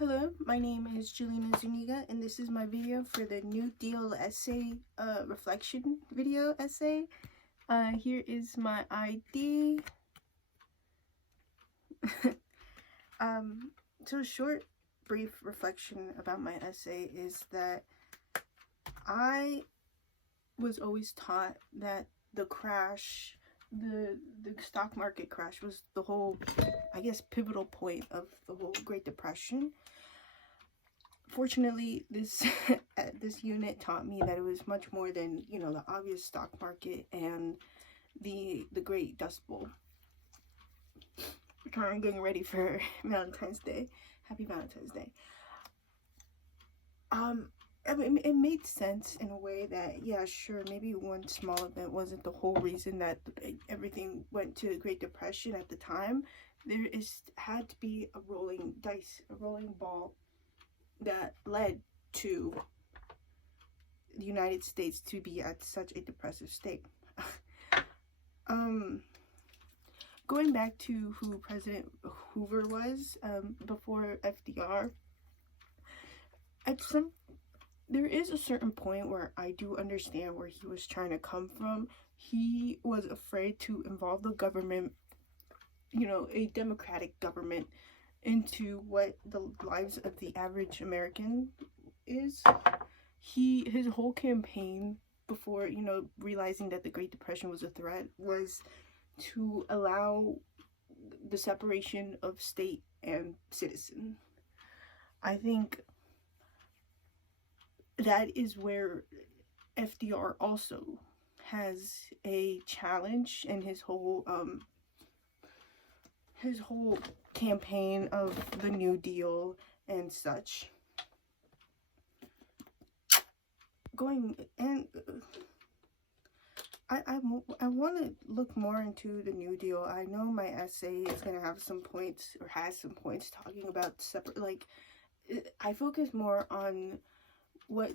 Hello, my name is Jelena Zuniga, and this is my video for the New Deal essay reflection video essay. Here is my ID. So a short, brief reflection about my essay is that I was always taught that the crash, the stock market crash was the whole, I guess, pivotal point of the whole Great Depression. Fortunately, this unit taught me that it was much more than, you know, the obvious stock market and the Great Dust Bowl. I'm getting ready for Valentine's Day. Happy Valentine's Day. I mean, it made sense in a way that, yeah, sure, maybe one small event wasn't the whole reason that everything went to the Great Depression at the time. There had to be a rolling dice, a rolling ball that led to the United States to be at such a depressive state. Going back to who President Hoover was before FDR, there is a certain point where I do understand where he was trying to come from. He was afraid to involve the government, you know, a democratic government, into what the lives of the average American is. His whole campaign before, you know, realizing that the Great Depression was a threat was to allow the separation of state and citizen. I think that is where FDR also has a challenge in his whole campaign of the New Deal and such. I want to look more into the New Deal. I know my essay is going to have some points, or has some points, talking about separate, like, I focus more on what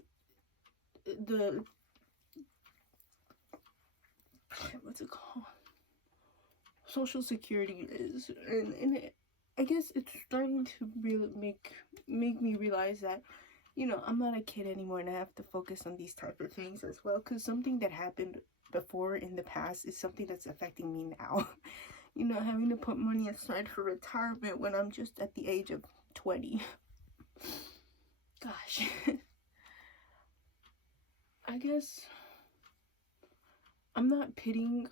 what's it called? Social Security is, and I guess it's starting to really make me realize that, you know, I'm not a kid anymore, and I have to focus on these type of things as well, because something that happened before in the past is something that's affecting me now. You know, having to put money aside for retirement when I'm just at the age of 20. Gosh. I guess I'm not pitting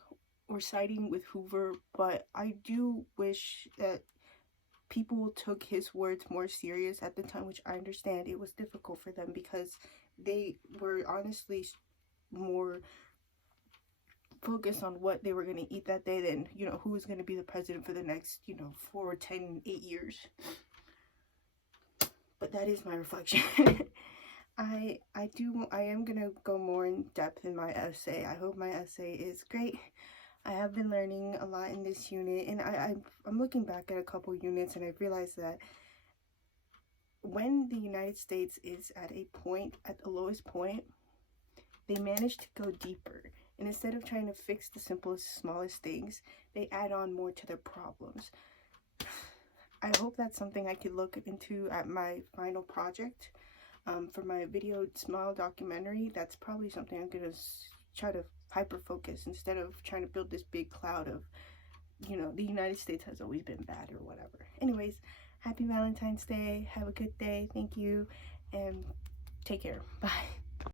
or siding with Hoover, but I do wish that people took his words more serious at the time, which I understand it was difficult for them because they were honestly more focused on what they were going to eat that day than, you know, who was going to be the president for the next, you know, 4, 10, 8 years. But that is my reflection. I am going to go more in depth in my essay. I hope my essay is great. I have been learning a lot in this unit, and I'm looking back at a couple units, and I've realized that when the United States is at the lowest point, they manage to go deeper. And instead of trying to fix the simplest, smallest things, they add on more to their problems. I hope that's something I could look into at my final project. For my video small documentary, that's probably something I'm going to try to hyper focus instead of trying to build this big cloud of, you know, the United States has always been bad or whatever. Anyways, happy Valentine's Day. Have a good day. Thank you. And take care. Bye.